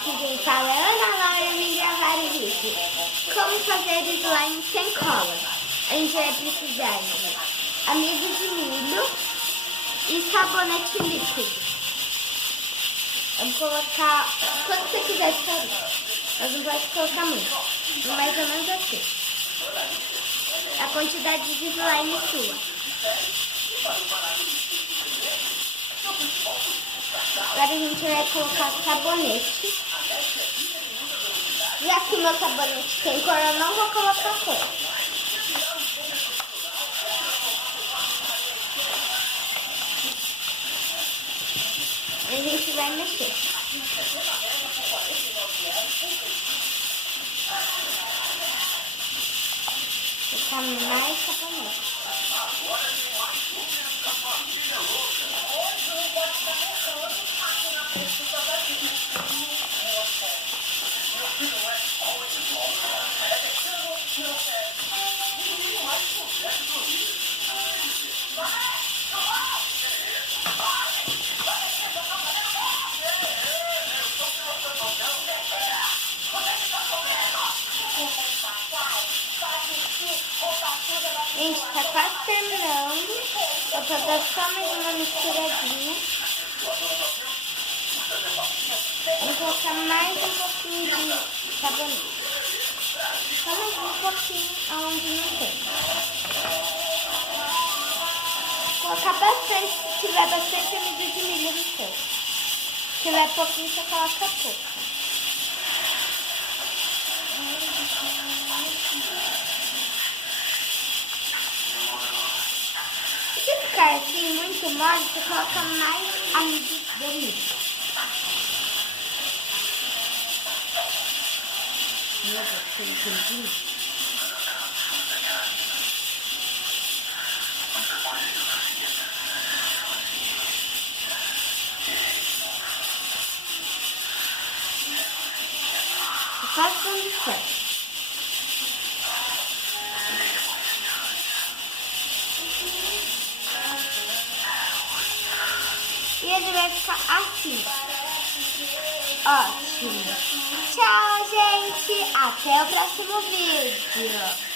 Aqui quem fala é Ana Laura, vim gravar o vídeo. Como fazer slime sem cola. A gente vai precisar de amido de milho e sabonete líquido. Eu vou colocar quanto você quiser de farinha, mas não pode colocar muito, mais ou menos assim. A quantidade de slime sua. Agora a gente vai colocar sabonete. Já que o meu sabonete tem cor, eu não vou colocar cor. A gente vai mexer. Ficar mais sabonete. Gente, tá quase terminando. Eu vou dar só mais uma misturadinha. Vou colocar mais um pouquinho de sabonete. Só mais um pouquinho aonde não tem. Colocar bastante, se tiver bastante amido de milho no seu. Se tiver pouquinho, você coloca pouco. Se ficar assim muito mole, você coloca mais amido de milho. Quase dando certo. E ele vai ficar assim. Ótimo. Tchau, gente. Até o próximo vídeo.